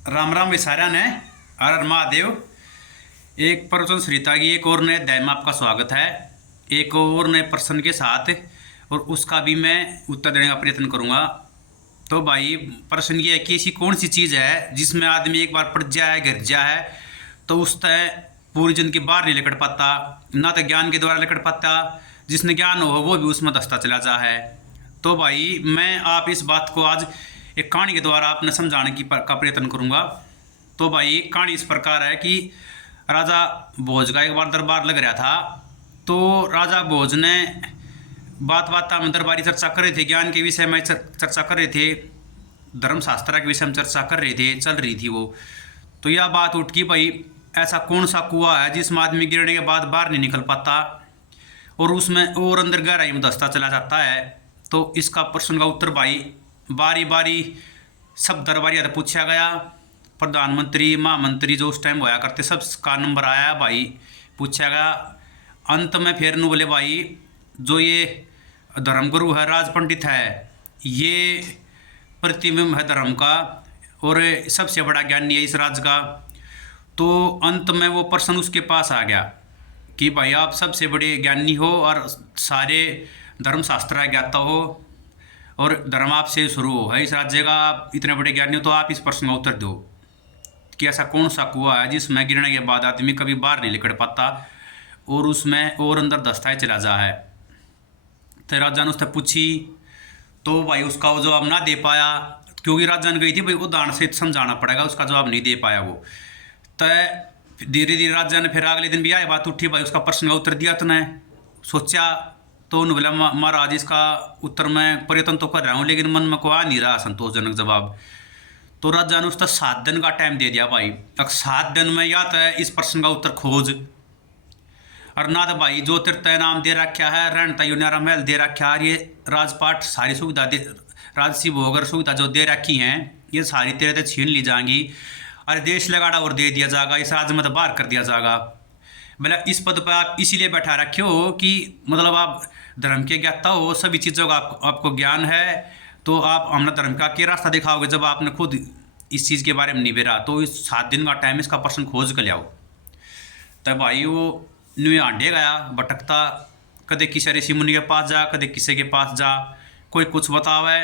Ram Ram viscera ने हर हर महादेव। एक प्रवचन सरिता की एक और नए अध्याय में आपका स्वागत है। एक और नए प्रश्न के साथ और उसका भी मैं उत्तर देने का प्रयत्न करूंगा। तो भाई प्रश्न ये है कि ऐसी कौन सी चीज़ है जिसमें आदमी एक बार पड़ जाए गिर जाए तो उस तय पूरी जिंदगी बाहर नहीं निकल पाता, ना तो ज्ञान के द्वारा निकल पाता, जिसने ज्ञान हो वो भी उसमें धंसता चला जा है। तो भाई मैं आप इस बात को आज एक कहानी के द्वारा आपने समझाने का प्रयत्न करूंगा। तो भाई कहानी इस प्रकार है कि राजा भोज का एक बार दरबार लग रहा था। तो राजा भोज ने बात बात में दरबारी चर्चा कर रहे थे, ज्ञान के विषय में चर्चा कर रहे थे, धर्मशास्त्र के विषय में चर्चा कर रहे थे, चल रही थी वो। तो यह बात उठ की भाई ऐसा कौन सा कुआं है जिसमें आदमी गिरने के बाद बाहर नहीं निकल पाता और उसमें और अंदर गहराई में धंसता चला जाता है। तो इसका प्रश्न का उत्तर भाई बारी बारी सब दरबारिया से पूछा गया। प्रधानमंत्री महामंत्री जो उस टाइम होया करते सब का नंबर आया भाई, पूछा गया। अंत में फिर नु बोले भाई जो ये धर्मगुरु है, राज पंडित है, ये प्रतिबिंब है धर्म का और सबसे बड़ा ज्ञानी है इस राज्य का। तो अंत में वो पर्सन उसके पास आ गया कि भाई आप सबसे बड़े ज्ञानी हो और सारे धर्मशास्त्र ज्ञाता हो और धर्म आपसे शुरू हो है इस राज्य का, आप इतने बड़े ज्ञानी हो, तो आप इस प्रश्न का उत्तर दो कि ऐसा कौन सा कुआं है जिसमें गिरने के बाद आदमी कभी बाहर नहीं निकल पाता और उसमें और अंदर धंसता चला जा है। तो राजा ने उससे पूछी तो भाई उसका वो जवाब ना दे पाया, क्योंकि राजा ने गई थी भाई उदाहरण से समझाना पड़ेगा, उसका जवाब नहीं दे पाया वो। तो धीरे धीरे राजा ने फिर अगले दिन भी आए बात उठी भाई उसका प्रश्न का उत्तर दिया। तो ने सोचा तो उन्होंने बोला महाराज इसका उत्तर मैं प्रयत्न तो कर रहा हूँ लेकिन मन में को आ नहीं रहा संतोषजनक जवाब। तो राजा ने उसका 7 दिन का टाइम दे दिया भाई। अब 7 दिन में या तो है इस प्रश्न का उत्तर खोज और ना तो भाई जो तेरे तय नाम दे रखा है रण तय न्यारा महल दे रखा है, ये राजपाट सारी सुविधा दे राजसी भोगर सुविधा जो दे रखी हैं ये सारी तेरे से छीन ली जाएंगी। अरे देश लगाड़ा और दे दिया जाएगा, इस राज्य में तो बाहर कर दिया जाएगा। मतलब इस पद पर आप इसीलिए बैठा रखे हो कि मतलब आप धर्म के ज्ञाता हो, सभी चीज़ों का आपको ज्ञान है, तो आप हमने धर्म का क्या रास्ता दिखाओगे जब आपने खुद इस चीज़ के बारे में नहीं बेरा। तो इस 7 दिन का टाइम इसका प्रश्न खोज कर लियाओ। तब भाई वो न्यू आंडे गया भटकता, कदे किसी ऋषि मुनि के पास जा, कदे किसी के पास जा, कोई कुछ बतावे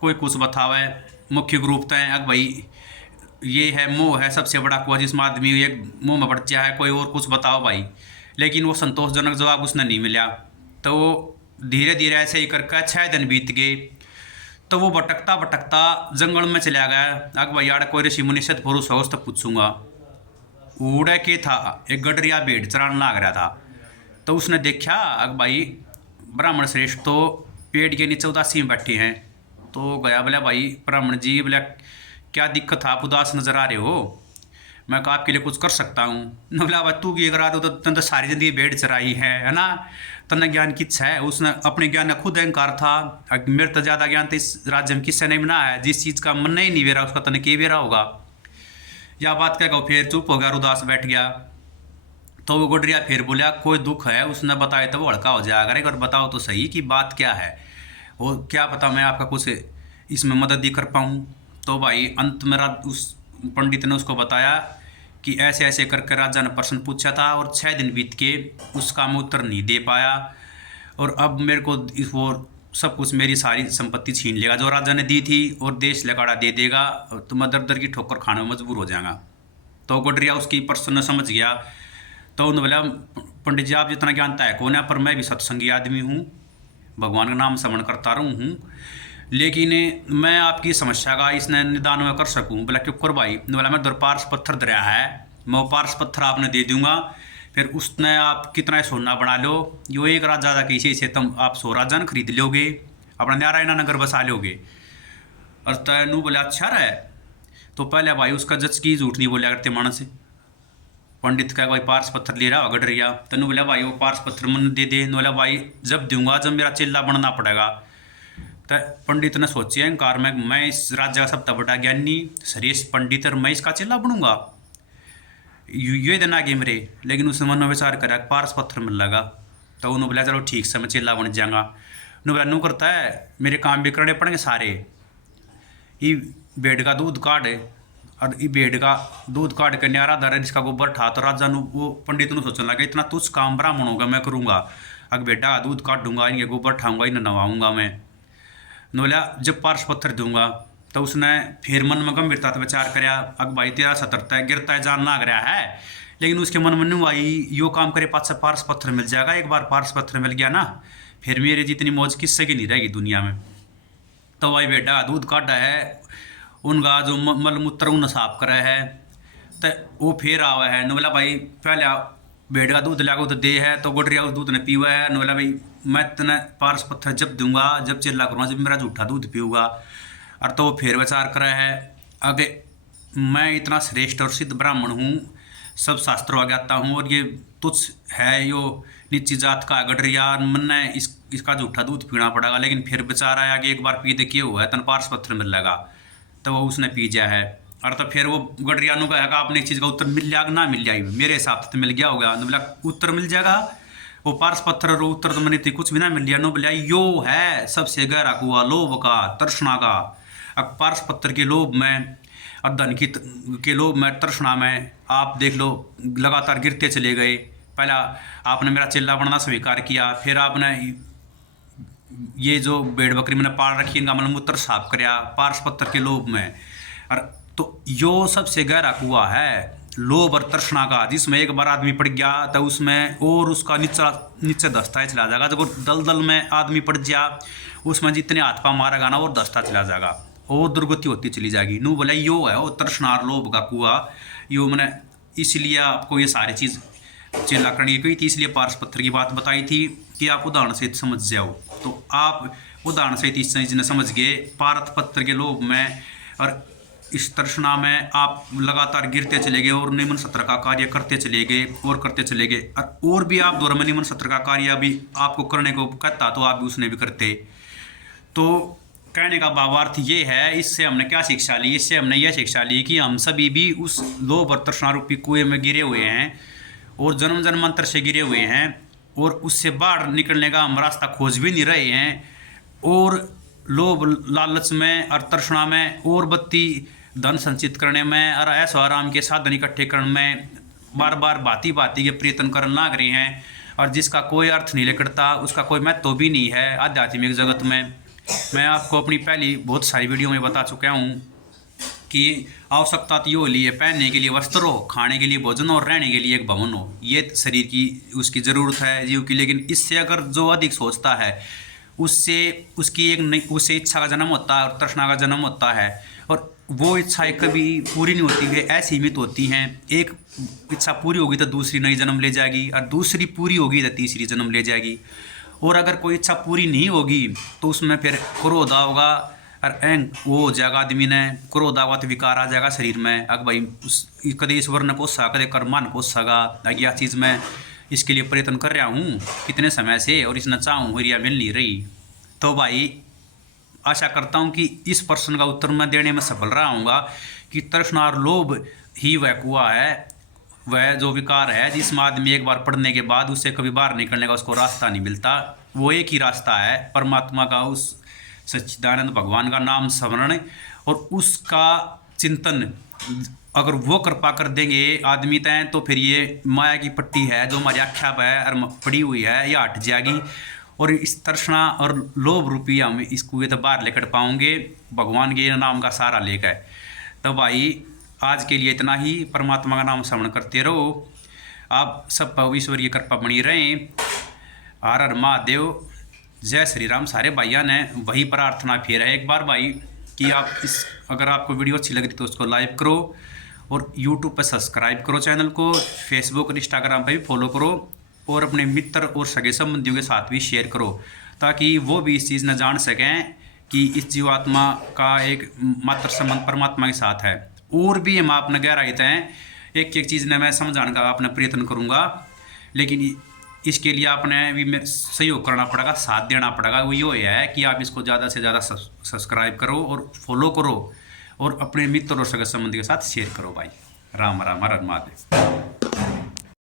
कोई कुछ बतावे। मुख्य रूप तय अग भाई ये है मोह है सबसे बड़ा कुआं जिसमें आदमी एक मुंह में बढ़ गया है, कोई और कुछ बताओ भाई। लेकिन वो संतोषजनक जवाब उसने नहीं मिला। तो धीरे धीरे ऐसे ही करके 6 दिन बीत गए। तो वो भटकता भटकता जंगल में चला गया। अग भाई आड़ कोई ऋषि मुनि से पुरुष हो तो पूछूंगा। उड़े के था एक गडरिया भेड़ चराने लाग रहा था। तो उसने देखा अग भाई ब्राह्मण श्रेष्ठ तो पेड़ के नीचे उदासी में बैठे हैं। तो गया बोला भाई ब्राह्मण जी, बोला क्या दिक्कत है, आप उदास नजर आ रहे हो, मैं कहा आपके लिए कुछ कर सकता हूँ। न बोला भाई तू की करा दो तो तन तो सारी जिंदगी भेड़ चराई है ना, तन्ने ज्ञान की इच्छा है। उसने अपने ज्ञान का खुद अहंकार था, मेरे तो ज़्यादा ज्ञान तो इस राज्य में किससे नहीं बना है, जिस चीज़ का मन नहीं निवेरा उसका तने के बेरा होगा। या बात क्या कहूँ, फिर चुप हो गया, उदास बैठ गया। तो वो गुडरिया फिर बोला कोई दुख है, उसने बताया तो वो हल्का हो जाएगा, एक बार बताओ तो सही कि बात क्या है, वो क्या पता मैं आपका कुछ इसमें मदद ही कर पाऊँ। तो भाई अंत में उस पंडित ने उसको बताया कि ऐसे ऐसे करके राजा ने प्रश्न पूछा था और 6 दिन बीत के उसका मैं उत्तर नहीं दे पाया और अब मेरे को वो सब कुछ मेरी सारी संपत्ति छीन लेगा जो राजा ने दी थी और देश लगाड़ा दे देगा, तो मैं दर दर की ठोकर खाने में मजबूर हो जाएगा। तो गुडरिया उसकी प्रश्न समझ गया। तो उन्होंने बोला पंडित जी आप जितना ज्ञानता है कौन है, पर मैं भी सत्संगी आदमी हूँ, भगवान का नाम स्मरण करता रहूँ हूँ, लेकिन मैं आपकी समस्या का इसने निदान में कर सकूँ। बोला क्यों कर भाई, बोला मैं पार्स पत्थर दरिया है, मैं वो पार्स पत्थर आपने दे दूंगा, फिर उसने आप कितना सोना बना लो, यो एक रात ज़्यादा कैसे से तुम आप 100 राजा खरीद लोगे, अपना नारायणा नगर बसा लोगे। और तैनू बोला अच्छा रहे। तो पहले भाई उसका जज की झूठ नहीं बोला करते मानस से, पंडित का भाई पार्स पत्थर ले रहा अगड़ रिया, तनु बोला भाई वो पार्स पत्थर मन दे दे, बोला भाई जब दूंगा जब मेरा चेला बनना पड़ेगा। तो पंडित ने सोचे अहंकार में मैं इस राज्य का सबसे बड़ा ज्ञानी श्रेष्ठ पंडित और मैं इसका चेला बनूंगा, ये दिन आगे मेरे। लेकिन उसने मन में विचार करा पारस पत्थर मिल लगा। तो उन्होंने बोला चलो ठीक से मैं चेला बन जाऊंगा। उन्होंने बोला नू करता है मेरे काम भी करने पड़ेंगे सारे, ये बेड का दूध काट और ये भेड़ का दूध काट के न्यारा दारे इसका गोबर ठा तो राजा वो पंडित ने सोचने लगा इतना तुच्छ काम ब्राह्मण होगा मैं करूँगा। अगर बेटा का दूध काट दूंगा, इनके गोबर ठाऊंगा, इन्हें नवाऊंगा मैं। बोला जब पार्श पत्थर दूंगा तो उसने फिर मन में गंभीरता तो विचार कराया, अग भाई तेरा सतर्कता है गिरता है जान लाग रहा है। लेकिन उसके मन में नहीं आई यो काम करे पास से पार्श पत्थर मिल जाएगा। एक बार पार्श पत्थर मिल गया ना फिर मेरी जितनी मौज किससे की नहीं रहेगी दुनिया में। तो भाई बेटा दूध काटा है, उनका जो मल मूत्र उन साफ करे है तो वो फिर आवा है। बोला भाई पहले भेड़ का दूध लागो तो दे है, तो गोडरिया उस दूध ने पीवा है। बोला भाई मैं तेने पारस पत्थर जब दूंगा, जब चिल्ला करूँगा, जब मेरा झूठा दूध पीऊँगा। और तो वो फिर विचार करे है अगे मैं इतना श्रेष्ठ और सिद्ध ब्राह्मण हूँ, सब शास्त्रों आगे आता हूँ, और ये तुच्छ है यो नीची जात का गडरिया, मन ने इसका झूठा दूध पीना पड़ेगा। लेकिन फिर विचार आया कि एक बार पी दे किए हुआ है तन पारस पत्थर मिल लगा, तो वो उसने पी जाया है। और तो फिर वो गडरिया नु कहेगा आपने एक चीज़ का उत्तर मिल जाएगा ना मिल जाएगी, मेरे हिसाब से तो मिल गया होगा। बोला उत्तर मिल जाएगा, वो पारस पत्थर और उत्तर तो मैंने कुछ भी ना मिल गया। नो बोलिया यो है सबसे गहरा कुआ लोभ का तृष्णा का। अब पारस पत्थर के लोभ में और धन की के लोभ में तृष्णा में आप देख लो लगातार गिरते चले गए। पहला आपने मेरा चिल्ला बनना स्वीकार किया, फिर आपने ये जो भेड़ बकरी मैंने पाल रखी इनका मलमूत्र साफ कराया पारस पत्थर के लोभ में। और तो यो सबसे गहरा कुआ है लोभ और तृष्णा का, जिसमें एक बार आदमी पड़ गया तो उसमें और उसका नीचे दस्ता ही चला जाएगा। जब दलदल में आदमी पड़ गया उसमें जितने हाथ पा मारेगा ना और दस्ता चला जाएगा और दुर्गति होती चली जाएगी। नू बोला यो है वो तृष्णा और लोभ का कुआ। यो मैंने इसलिए आपको ये सारी चीज़ चिल्ला करनी गई थी, इसलिए पारस पत्थर की बात बताई थी कि आप उदाहरण सहित समझ जाओ। तो आप उदाहरण सहित इस चीज़ ने समझ गए। पारस पत्थर के लोभ में और इस तृष्णा में आप लगातार गिरते चले गए और निम्न सत्र का कार्य करते चले गए और करते चले गए। और भी आप दौर में निम्न सत्र का कार्य भी आपको करने को कहता तो आप भी उसने भी करते। तो कहने का भावार्थ ये है, इससे हमने क्या शिक्षा ली? इससे हमने यह शिक्षा ली कि हम सभी भी उस लोभ और तृष्णा रूपी कुएं में गिरे हुए हैं और जन्म जन्मांतर से गिरे हुए हैं और उससे बाहर निकलने का हम रास्ता खोज भी नहीं रहे हैं। और लोभ लालच में और तृष्णा में और बत्ती धन संचित करने में और ऐसो आराम के साधन इकट्ठे करने में बार बार भांति भांति के प्रयत्न करने लग रहे हैं, और जिसका कोई अर्थ नहीं निकलता, उसका कोई महत्व भी नहीं है आध्यात्मिक जगत में। मैं आपको अपनी पहली बहुत सारी वीडियो में बता चुका हूँ कि आवश्यकता तो ये हो लिए पहनने के लिए वस्त्र हो, खाने के लिए भोजन और रहने के लिए एक भवन हो, ये शरीर की उसकी ज़रूरत है जीव की। लेकिन इससे अगर जो अधिक सोचता है उससे उसकी एक उससे इच्छा का जन्म होता है और तृष्णा का जन्म होता है, और वो इच्छाएं कभी पूरी नहीं होती है, असीमित होती हैं। एक इच्छा पूरी होगी तो दूसरी नई जन्म ले जाएगी और दूसरी पूरी होगी तो तीसरी जन्म ले जाएगी। और अगर कोई इच्छा पूरी नहीं होगी तो उसमें फिर क्रोध होगा और वो हो जाएगा, आदमी ने क्रोध आवा तो विकार आ जाएगा शरीर में। अगर भाई उस कदे ईश्वर ने पोसा कदे कर्मा ने पोसागा, यह चीज़ मैं इसके लिए प्रयत्न कर रहा हूँ कितने समय से और इसने चाहूँ या मिल नहीं रही। तो भाई आशा करता हूँ कि इस प्रश्न का उत्तर मैं देने में सफल रहा हूँगा कि तृष्णा और लोभ ही वह कुआ है, वह जो विकार है जिसमें आदमी एक बार पढ़ने के बाद उससे कभी बाहर निकलने का उसको रास्ता नहीं मिलता। वो एक ही रास्ता है परमात्मा का, उस सच्चिदानंद भगवान का नाम स्मरण और उसका चिंतन। अगर वो कृपा कर देंगे आदमी तय तो फिर ये माया की पट्टी है जो हमारी आख्या पर है और पड़ी हुई है, यह हट जाएगी और इस तृष्णा और लोभ रूपी हम इस कुएं तो बाहर लेकर पाओगे भगवान के नाम का सहारा लेकर। तो भाई आज के लिए इतना ही। परमात्मा का नाम स्मरण करते रहो, आप सब पर ईश्वर की कृपा बनी रहें। हर हर महादेव, जय श्री राम। सारे भाइयों ने वही प्रार्थना फिर है एक बार भाई कि आप इस अगर आपको वीडियो अच्छी लग रही तो उसको लाइक करो और यूट्यूब पर सब्सक्राइब करो चैनल को, फेसबुक और इंस्टाग्राम पर भी फॉलो करो और अपने मित्र और सगे संबंधियों के साथ भी शेयर करो ताकि वो भी इस चीज़ न जान सकें कि इस जीवात्मा का एक मात्र संबंध परमात्मा के साथ है। और भी हम आपने गहराई तय एक एक चीज़ ने मैं समझाने का अपना प्रयत्न करूँगा, लेकिन इसके लिए आपने भी सहयोग करना पड़ेगा, साथ देना पड़ेगा। वो ये है कि आप इसको ज़्यादा से ज़्यादा सब्सक्राइब करो और फॉलो करो और अपने मित्र और सगे संबंधी के साथ शेयर करो भाई। राम राम, हर हर महादेव।